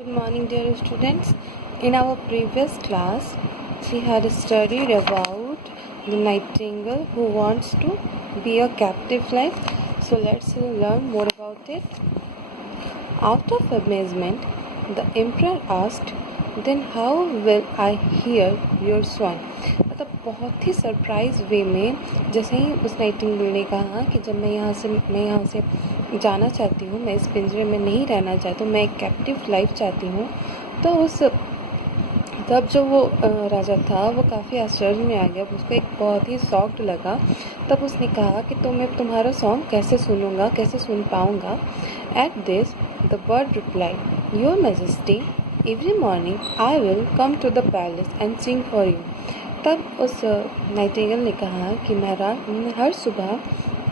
Good morning, dear students. In our previous class, we had studied about the nightingale who wants to be a captive life. So let's learn more about it. Out of amazement, the emperor asked, "Then how will I hear your song?" मतलब बहुत ही surprise वे में जैसे ही उस Nightingale ने कहा कि जब मैं यहाँ से जाना चाहती हूँ, मैं इस पिंजरे में नहीं रहना चाहती हूँ, मैं एक कैप्टिव लाइफ चाहती हूँ, तो तब जो वो राजा था वो काफ़ी आश्चर्य में आ गया। उसको एक बहुत ही शॉक्ड लगा। तब उसने कहा कि तो मैं तुम्हारा सॉन्ग कैसे सुनूंगा, कैसे सुन पाऊंगा। At this the bird replied, your majesty, every morning I will come to the palace and sing for you. तब उस नाइटिंगेल ने कहा कि मैं हर सुबह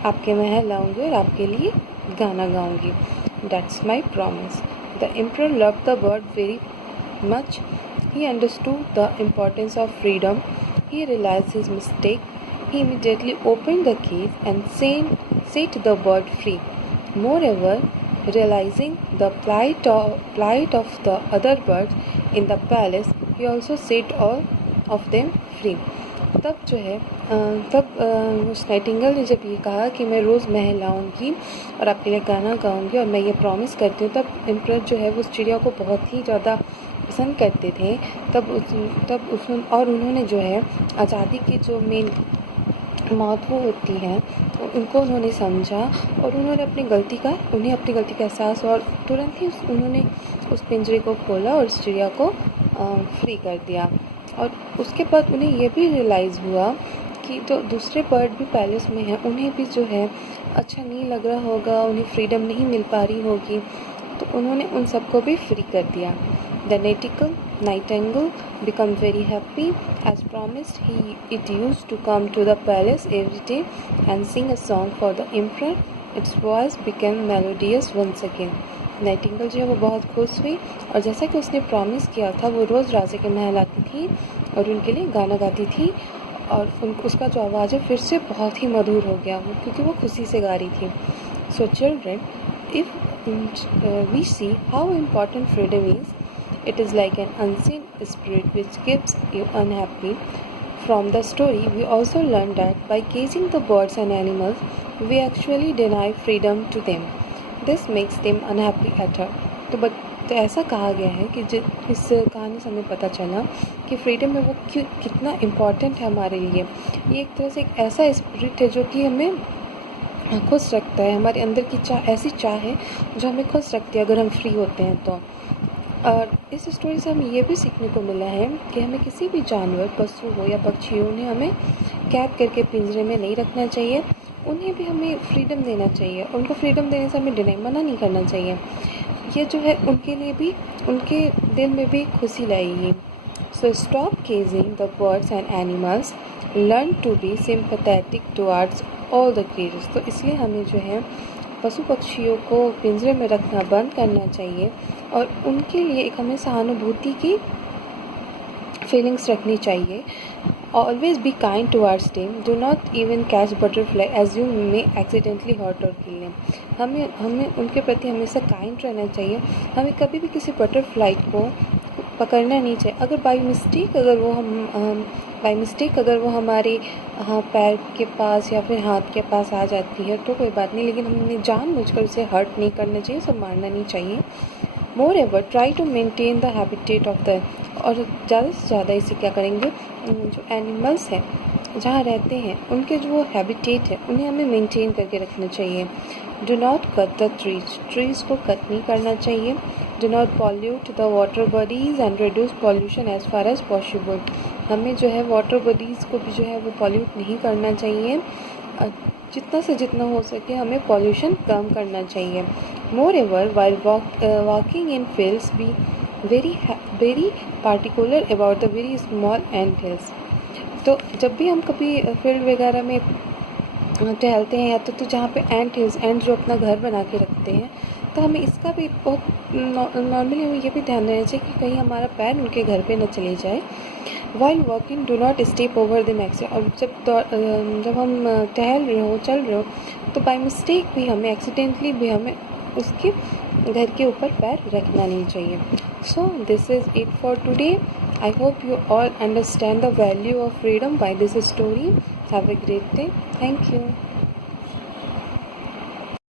आपके महल आऊँगी और आपके लिए गाना गाऊँगी। That's my promise. The emperor loved the bird very much. He understood the importance of freedom. He realized his mistake. He immediately opened the cage and set the bird free. Moreover, realizing the plight of the other birds in the palace, he also set all of them free. तब उस Nightingale ने जब ये कहा कि मैं रोज़ महल आऊँगी और आपके लिए गाना गाऊँगी और मैं ये प्रॉमिस करती हूँ, तब एम्परर जो है वो उस चिड़िया को बहुत ही ज़्यादा पसंद करते थे। और उन्होंने जो है आज़ादी की जो मेन महत्व होती है तो उनको उन्होंने समझा और उन्हें अपनी गलती का एहसास और तुरंत ही उन्होंने उस पिंजरे को खोला और उस चिड़िया को फ्री कर दिया। और उसके बाद उन्हें ये भी रियलाइज़ हुआ कि तो दूसरे बर्ड भी पैलेस में हैं, उन्हें भी जो है अच्छा नहीं लग रहा होगा, उन्हें फ्रीडम नहीं मिल पा रही होगी, तो उन्होंने उन सबको भी फ्री कर दिया। The nightingale became very happy. As promised, it used to come to the palace every day and sing a song for the emperor. Its voice became melodious once again. Nightingale जो है वो बहुत खुश हुई और जैसा कि उसने प्रॉमिस किया था वो रोज़ राजा के महल आती थी और उनके लिए गाना गाती थी और उसका जो आवाज़ है फिर से बहुत ही मधुर हो गया क्योंकि वो खुशी से गा रही थी। So children, if we see how important freedom is, it is like an unseen spirit which keeps you unhappy. From the story, we also learn that by caging the birds and animals, we actually deny freedom to them. This makes them unhappy at heart. तो ऐसा कहा गया है कि इस कहानी से हमें पता चला कि फ्रीडम में वो कितना इम्पॉर्टेंट है हमारे लिए। ये एक तरह से एक ऐसा स्पिरिट है जो कि हमें खुश रखता है, हमारे अंदर की ऐसी चाह है जो हमें खुश रखती है अगर हम फ्री होते हैं तो। और इस स्टोरी से हमें ये भी सीखने को मिला है कि हमें किसी भी जानवर, पशु हो या पक्षी हो, उन्हें हमें कैद करके पिंजरे में नहीं रखना चाहिए, उन्हें भी हमें फ्रीडम देना चाहिए। उनको फ्रीडम देने से हमें मना नहीं करना चाहिए। ये जो है उनके लिए भी, उनके दिल में भी खुशी लाएगी। So stop caging the birds and animals, learn to be sympathetic towards all the creatures. तो इसलिए हमें जो है पशु पक्षियों को पिंजरे में रखना बंद करना चाहिए और उनके लिए एक हमें सहानुभूति की फीलिंग्स रखनी चाहिए। Always be kind towards them, do not even catch butterfly as you may accidentally hurt और किल देम। हमें उनके प्रति हमेशा काइंड रहना चाहिए। हमें कभी भी किसी बटरफ्लाई को पकड़ना नहीं चाहिए। अगर बाई मिस्टेक अगर वो हमारे पैर के पास या फिर हाथ के पास आ जाती है तो कोई बात नहीं, लेकिन हमें जानबूझकर उसे हर्ट नहीं करना चाहिए, उसे मारना नहीं चाहिए। Moreover, try to maintain the habitat of the, और ज़्यादा से ज़्यादा इसे क्या करेंगे, जो एनिमल्स हैं जहाँ रहते हैं उनके जो वो हैबिटेट है उन्हें हमें मेंटेन करके रखना चाहिए। Do not cut the trees को कट नहीं करना चाहिए। Do not pollute the water bodies and reduce pollution as far as possible. हमें जो है वाटर बॉडीज़ को भी जो है वो पॉल्यूट नहीं करना चाहिए। जितना से जितना हो सके हमें पॉल्यूशन कम करना चाहिए। मोreover, while walking in fields, be very particular about the very small ant hills. तो जब भी हम कभी फील्ड वगैरह में टहलते हैं या तो जहाँ पे एंट जो अपना घर बना के रखते हैं, तो हमें इसका भी बहुत नॉर्मली हमें ये भी ध्यान देना चाहिए कि कहीं हमारा पैर उनके घर पे न चले जाए। While walking, do not step over the max. और जब हम टहल रहे हो, चल रहे हो, तो बाई मिस्टेक भी हमें, एक्सीडेंटली भी हमें उसके घर के ऊपर पैर रखना नहीं चाहिए। So this is it for today. I hope you all understand the value of freedom by this story. Have a great day. Thank you.